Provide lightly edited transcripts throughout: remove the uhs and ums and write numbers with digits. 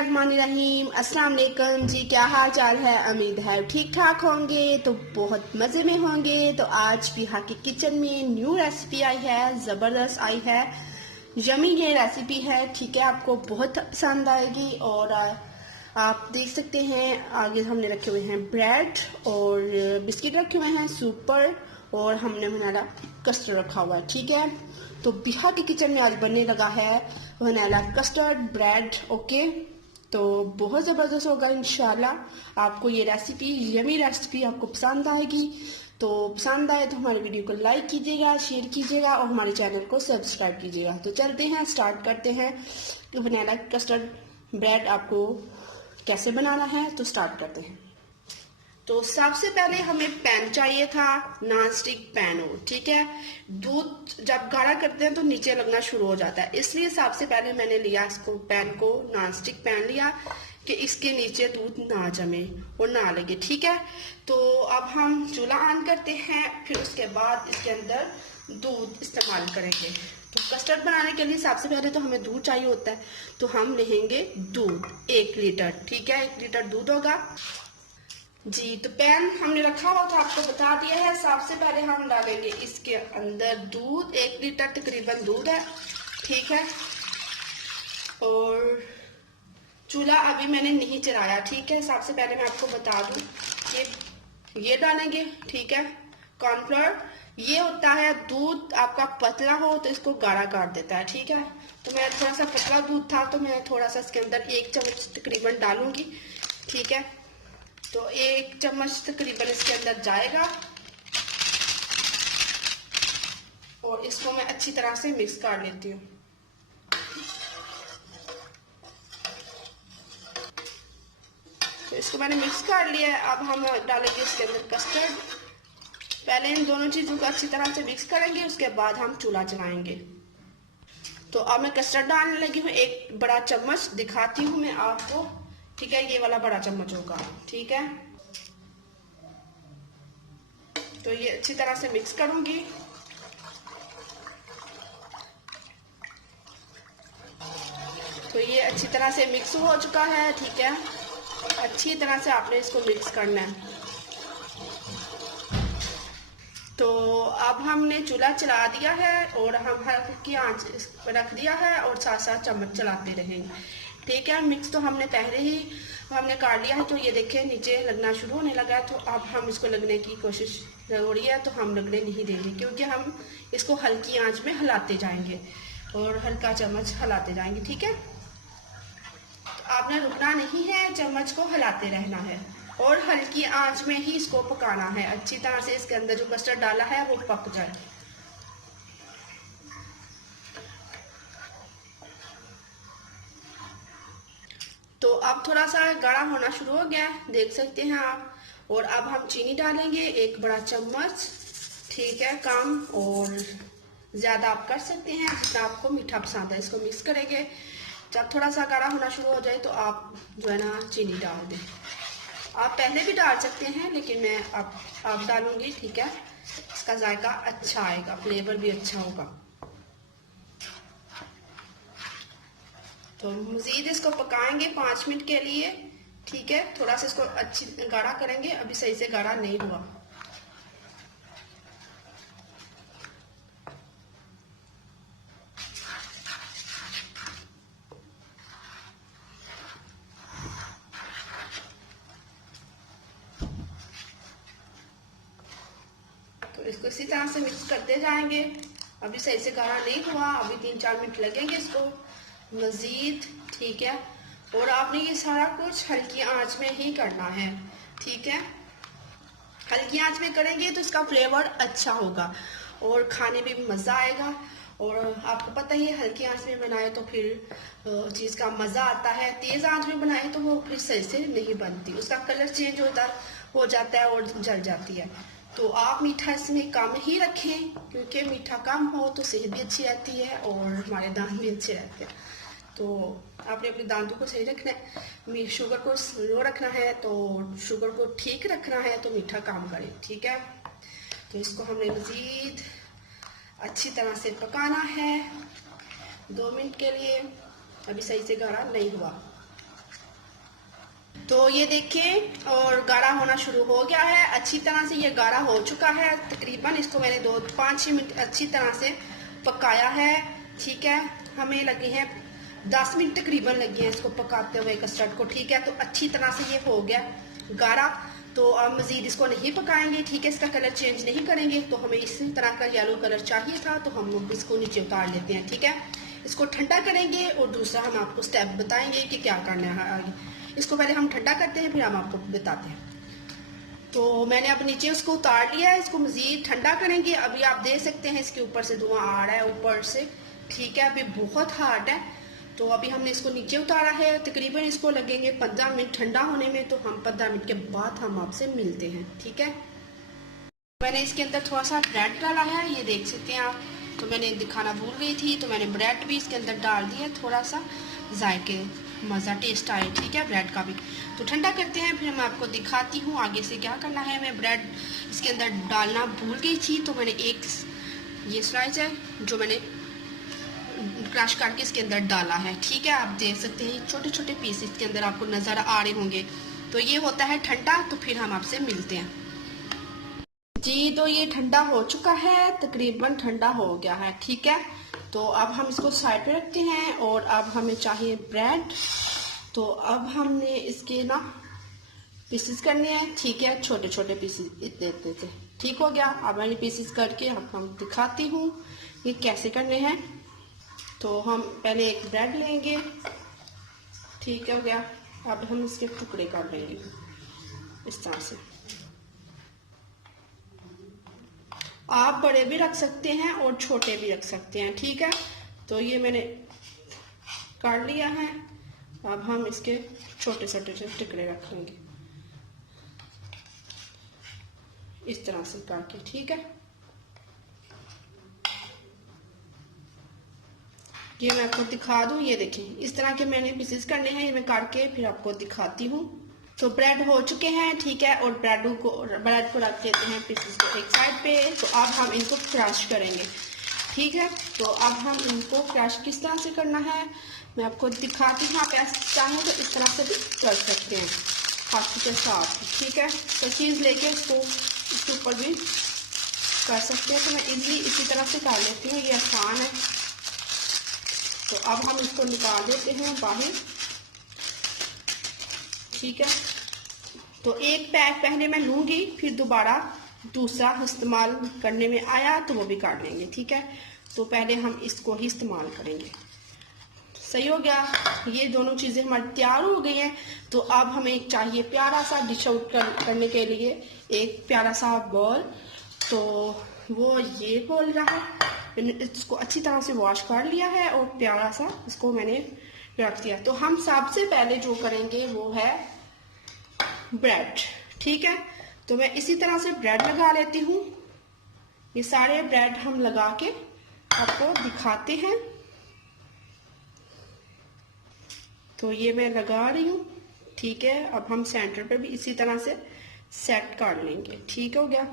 बिस्मिल्लाहिर्रहमानिर्रहीम। अस्सलाम वालेकुम जी, क्या हाल चाल है? उम्मीद है ठीक ठाक होंगे, तो बहुत मज़े में होंगे। तो आज बिहा की किचन में न्यू रेसिपी आई है, ज़बरदस्त आई है, यमी ये रेसिपी है। ठीक है, आपको बहुत पसंद आएगी। और आप देख सकते हैं आगे हमने रखे हुए हैं ब्रेड और बिस्किट रखे हुए हैं सूप पर, और हमने वनीला कस्टर्ड रखा हुआ है। ठीक है, तो बिहा की किचन में आज बनने लगा है वनीला कस्टर्ड ब्रेड। ओके, तो बहुत ज़बरदस्त होगा इंशाल्लाह। आपको ये रेसिपी, यमी रेसिपी आपको पसंद आएगी। तो पसंद आए तो हमारे वीडियो को लाइक कीजिएगा, शेयर कीजिएगा और हमारे चैनल को सब्सक्राइब कीजिएगा। तो चलते हैं, स्टार्ट करते हैं कि वनीला कस्टर्ड ब्रेड आपको कैसे बनाना है। तो स्टार्ट करते हैं। तो सबसे पहले हमें पैन चाहिए था, नॉन स्टिक पैन हो। ठीक है, दूध जब गाढ़ा करते हैं तो नीचे लगना शुरू हो जाता है, इसलिए सबसे पहले मैंने लिया इसको, पैन को नॉन स्टिक पैन लिया कि इसके नीचे दूध ना जमे और ना लगे। ठीक है, तो अब हम चूल्हा ऑन करते हैं, फिर उसके बाद इसके अंदर दूध इस्तेमाल करेंगे। तो कस्टर्ड बनाने के लिए सबसे पहले तो हमें दूध चाहिए होता है, तो हम लेंगे दूध 1 लीटर। ठीक है, 1 लीटर दूध होगा जी। तो पैन हमने रखा हुआ था, आपको बता दिया है। सबसे पहले हम डालेंगे इसके अंदर दूध, 1 लीटर तकरीबन दूध है। ठीक है, और चूल्हा अभी मैंने नहीं चलाया। ठीक है, सबसे पहले मैं आपको बता दूं कि ये डालेंगे। ठीक है, कॉर्नफ्लोर ये होता है, दूध आपका पतला हो तो इसको गाढ़ा कर देता है। ठीक है, तो मैं थोड़ा सा पतला दूध था तो मैं थोड़ा सा इसके अंदर 1 चम्मच तकरीबन डालूंगी। ठीक है, तो 1 चम्मच तकरीबन इसके अंदर जाएगा और इसको मैं अच्छी तरह से मिक्स कर लेती हूँ। तो इसको मैंने मिक्स कर लिया है। अब हम डालेंगे इसके अंदर कस्टर्ड। पहले इन दोनों चीजों को अच्छी तरह से मिक्स करेंगे, उसके बाद हम चूल्हा चलाएंगे। तो अब मैं कस्टर्ड डालने लगी हूँ, 1 बड़ा चम्मच दिखाती हूँ मैं आपको। ठीक है, ये वाला बड़ा चम्मच होगा। ठीक है, तो ये अच्छी तरह से मिक्स करूंगी। तो ये अच्छी तरह से मिक्स हो चुका है। ठीक है, अच्छी तरह से आपने इसको मिक्स करना है। तो अब हमने चूल्हा चला दिया है और हम हल्की आंच पर रख दिया है और साथ साथ चम्मच चलाते रहेंगे। ठीक है, मिक्स तो हमने पहले ही हमने काट लिया है। तो ये देखें नीचे लगना शुरू होने लगा है, तो अब हम इसको लगने की कोशिश हो रही है, तो हम लगने नहीं देंगे, क्योंकि हम इसको हल्की आंच में हिलाते जाएंगे और हल्का चम्मच हिलाते जाएंगे। ठीक है, तो आपने रुकना नहीं है, चम्मच को हिलाते रहना है और हल्की आंच में ही इसको पकाना है। अच्छी तरह से इसके अंदर जो कस्टर्ड डाला है वो पक जाए। तो अब थोड़ा सा गाढ़ा होना शुरू हो गया है, देख सकते हैं आप। और अब हम चीनी डालेंगे 1 बड़ा चम्मच। ठीक है, कम और ज्यादा आप कर सकते हैं जितना आपको मीठा पसंद है। इसको मिक्स करेंगे, जब थोड़ा सा गाढ़ा होना शुरू हो जाए तो आप जो है ना चीनी डाल दें। आप पहले भी डाल सकते हैं, लेकिन मैं अब डालूंगी। ठीक है, इसका जायका अच्छा आएगा, फ्लेवर भी अच्छा होगा। तो मजीद इसको पकाएंगे 5 मिनट के लिए। ठीक है, थोड़ा सा इसको अच्छी गाढ़ा करेंगे, अभी सही से गाढ़ा नहीं हुआ। तो इसको इसी तरह से मिक्स करते जाएंगे, अभी सही से गाढ़ा नहीं हुआ, अभी 3-4 मिनट लगेंगे इसको मजीद। ठीक है, और आपने ये सारा कुछ हल्की आंच में ही करना है। ठीक है, हल्की आंच में करेंगे तो इसका फ्लेवर अच्छा होगा और खाने में भी मज़ा आएगा। और आपको पता ही है, हल्की आंच में बनाए तो फिर चीज़ का मज़ा आता है। तेज़ आंच में बनाए तो वो फिर सही से नहीं बनती, उसका कलर चेंज हो जाता है और जल जाती है। तो आप मीठा इसमें कम ही रखें, क्योंकि मीठा कम हो तो सेहत भी अच्छी रहती है और हमारे दांत भी अच्छे रहते हैं। तो आपने अपने दांतों को सही रखना है, शुगर को लो रखना है, तो शुगर को ठीक रखना है तो मीठा कम करें। ठीक है, तो इसको हमने मज़ीद अच्छी तरह से पकाना है 2 मिनट के लिए। अभी सही से गाढ़ा नहीं हुआ। तो ये देखें और गाढ़ा होना शुरू हो गया है, अच्छी तरह से ये गाढ़ा हो चुका है। तकरीबन इसको मैंने 5-6 मिनट अच्छी तरह से पकाया है। ठीक है, हमें लगे हैं 10 मिनट तकरीबन लगे हैं इसको पकाते हुए कस्टर्ड को। ठीक है, तो अच्छी तरह से ये हो गया गाढ़ा। तो अब मजीद इसको नहीं पकाएंगे। ठीक है, इसका कलर चेंज नहीं करेंगे। तो हमें इसी तरह का येलो कलर चाहिए था, तो हम इसको नीचे उतार लेते हैं। ठीक है, इसको ठंडा करेंगे और दूसरा हम आपको स्टेप बताएंगे कि क्या करना है आगे। इसको पहले हम ठंडा करते हैं, फिर हम आपको बताते हैं। तो मैंने अब नीचे उसको उतार लिया है, इसको मजीद ठंडा करेंगे। अभी आप देख सकते हैं इसके ऊपर से धुआं आ रहा है ऊपर से। ठीक है, अभी बहुत हार्ड है। तो अभी हमने इसको नीचे उतारा है। तकरीबन इसको लगेंगे 15 मिनट ठंडा होने में। तो हम 15 मिनट के बाद हम आपसे मिलते हैं। ठीक है, मैंने इसके अंदर थोड़ा सा ब्रेड डाला है, ये देख सकते हैं आप। तो मैंने दिखाना भूल गई थी, तो मैंने ब्रेड भी इसके अंदर डाल दिया, थोड़ा सा जायके मज़ा टेस्ट आए। ठीक है, ब्रेड का भी। तो ठंडा करते हैं, फिर मैं आपको दिखाती हूँ आगे से क्या करना है। मैं ब्रेड इसके अंदर डालना भूल गई थी, तो मैंने एक ये स्लाइस है जो मैंने क्रश करके इसके अंदर डाला है। ठीक है, आप देख सकते हैं छोटे छोटे पीस इसके अंदर आपको नज़र आ रहे होंगे। तो ये होता है ठंडा। तो फिर हम आपसे मिलते हैं जी। तो ये ठंडा हो चुका है, तकरीबन ठंडा हो गया है। ठीक है, तो अब हम इसको साइड पे रखते हैं और अब हमें चाहिए ब्रेड। तो अब हमने इसके ना पीसेस करने हैं। ठीक है, छोटे छोटे पीसेस इतने इतने से। ठीक हो गया। अब मैंने पीसेस करके अब हम दिखाती हूँ ये कैसे करने हैं। तो हम पहले एक ब्रेड लेंगे। ठीक हो गया। अब हम इसके टुकड़े कर लेंगे इस तरह से। आप बड़े भी रख सकते हैं और छोटे भी रख सकते हैं। ठीक है, तो ये मैंने काट लिया है। अब हम इसके छोटे छोटे टुकड़े रखेंगे इस तरह से करके। ठीक है, ये मैं आपको दिखा दूं। ये देखिए इस तरह के मैंने पीसेस करने हैं। ये मैं काट के फिर आपको दिखाती हूँ। तो ब्रेड हो चुके हैं। ठीक है, और ब्रेड को रख देते हैं पीसेस को एक साइड पे। तो अब हम इनको क्रश करेंगे। ठीक है, तो अब हम इनको क्रश किस तरह से करना है मैं आपको दिखाती हूँ। आप ऐसे चाहें तो इस तरह से भी कर सकते हैं हाथ के साथ। ठीक है, तो चीज़ लेके इसके ऊपर भी कर सकते हैं। तो मैं इजीली इसी तरह से कर लेती हूँ, ये आसान है। तो अब हम इसको निकाल देते हैं बाहर। ठीक है, तो एक पैक पहले मैं लूंगी, फिर दोबारा दूसरा इस्तेमाल करने में आया तो वो भी काट लेंगे। ठीक है, तो पहले हम इसको ही इस्तेमाल करेंगे। सही हो गया। ये दोनों चीज़ें हमारी तैयार हो गई हैं। तो अब हमें चाहिए प्यारा सा डिश आउट करने के लिए एक प्यारा सा बॉल। तो वो ये बोल रहा है, मैंने इसको अच्छी तरह से वॉश कर लिया है और प्यारा सा इसको मैंने रख दिया। तो हम सबसे पहले जो करेंगे वो है ब्रेड। ठीक है, तो मैं इसी तरह से ब्रेड लगा लेती हूँ। ये सारे ब्रेड हम लगा के आपको दिखाते हैं। तो ये मैं लगा रही हूँ। ठीक है, अब हम सेंटर पे भी इसी तरह से सेट कर लेंगे। ठीक हो गया।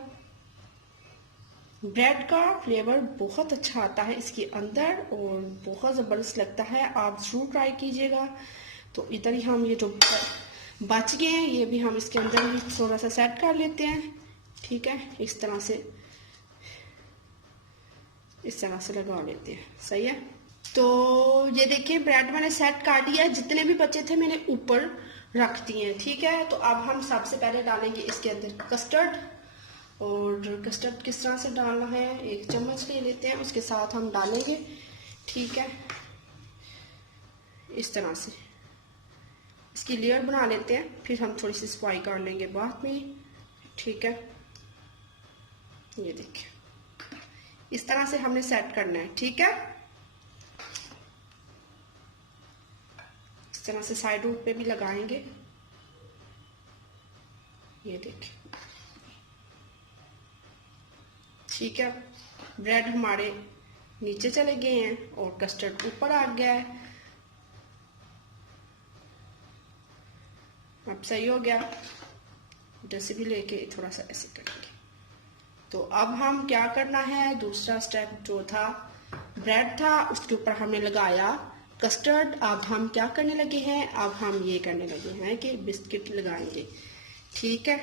ब्रेड का फ्लेवर बहुत अच्छा आता है इसके अंदर और बहुत ज़बरदस्त लगता है। आप ज़रूर ट्राई कीजिएगा। तो इधर ही हम ये जो बच गए हैं ये भी हम इसके अंदर ही थोड़ा सा सेट कर लेते हैं। ठीक है, इस तरह से लगा लेते हैं। सही है, तो ये देखिए ब्रेड मैंने सेट कर दिया है। जितने भी बचे थे मैंने ऊपर रख दिए हैं। ठीक है, तो अब हम सबसे पहले डालेंगे इसके अंदर कस्टर्ड। और कस्टर्ड किस तरह से डालना है, एक चम्मच ले लेते हैं, उसके साथ हम डालेंगे। ठीक है, इस तरह से इसकी लेयर बना लेते हैं, फिर हम थोड़ी सी सफाई कर लेंगे बाद में। ठीक है, ये देखिए इस तरह से हमने सेट करना है। ठीक है, इस तरह से साइडों पे भी लगाएंगे। ये देखिए, ठीक है, ब्रेड हमारे नीचे चले गए हैं और कस्टर्ड ऊपर आ गया है। अब सही हो गया। इधर से भी लेके थोड़ा सा ऐसे करेंगे। तो अब हम क्या करना है, दूसरा स्टेप जो था ब्रेड था उसके ऊपर हमने लगाया कस्टर्ड। अब हम क्या करने लगे हैं, अब हम ये करने लगे हैं कि बिस्किट लगाएंगे। ठीक है,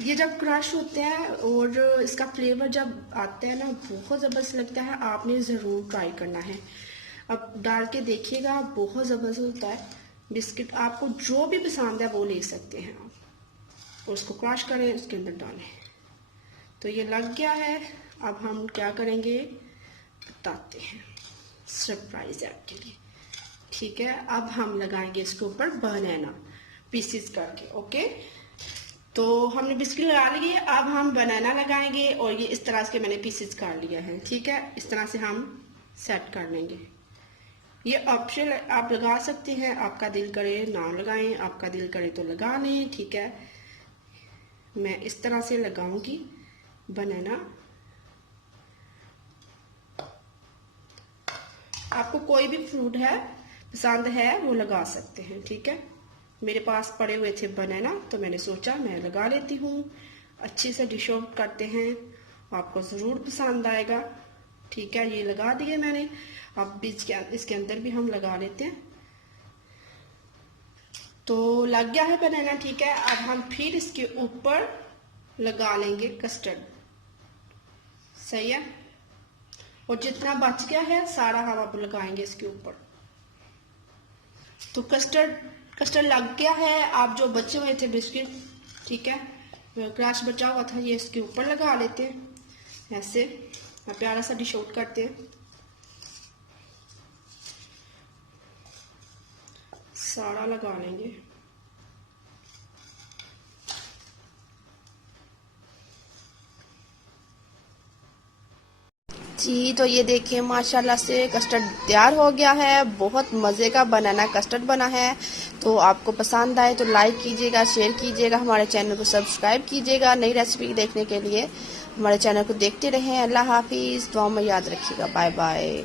ये जब क्रश होते हैं और इसका फ्लेवर जब आता है ना, बहुत ज़बरदस्त लगता है। आपने ज़रूर ट्राई करना है। अब डाल के देखिएगा, बहुत ज़बरदस्त होता है बिस्किट। आपको जो भी पसंद है वो ले सकते हैं आप, और उसको क्रश करें, उसके अंदर डालें। तो ये लग गया है। अब हम क्या करेंगे बताते हैं, सरप्राइज है आपके लिए। ठीक है, अब हम लगाएंगे इसके ऊपर बनाना पीसेस करके। ओके, तो हमने बिस्किट लगा लिए, अब हम बनाना लगाएंगे। और ये इस तरह से मैंने पीसेस कर लिया है। ठीक है, इस तरह से हम सेट कर लेंगे। ये ऑप्शन आप लगा सकते हैं, आपका दिल करे ना लगाएं, आपका दिल करे तो लगा लें। ठीक है, मैं इस तरह से लगाऊंगी बनाना। आपको कोई भी फ्रूट है पसंद है वो लगा सकते हैं। ठीक है, मेरे पास पड़े हुए थे बनाना, तो मैंने सोचा मैं लगा लेती हूँ। अच्छे से डिश आउट करते हैं, आपको ज़रूर पसंद आएगा। ठीक है, ये लगा दिए मैंने। अब इसके अंदर भी हम लगा लेते हैं। तो लग गया है बनाना। ठीक है, अब हम फिर इसके ऊपर लगा लेंगे कस्टर्ड। सही है, और जितना बच गया है सारा हम अब लगाएंगे इसके ऊपर। तो कस्टर्ड लग गया है। आप जो बचे हुए थे बिस्किट, ठीक है, क्रश बचा हुआ था, ये इसके ऊपर लगा लेते हैं। ऐसे प्यारा सा डिश आउट करते हैं, सारा लगा लेंगे। जी, तो ये देखिए माशाल्लाह से कस्टर्ड तैयार हो गया है। बहुत मज़े का बनाना कस्टर्ड बना है। तो आपको पसंद आए तो लाइक कीजिएगा, शेयर कीजिएगा, हमारे चैनल को सब्सक्राइब कीजिएगा। नई रेसिपी देखने के लिए हमारे चैनल को देखते रहें। अल्लाह हाफिज़, दुआ में याद रखिएगा। Bye bye.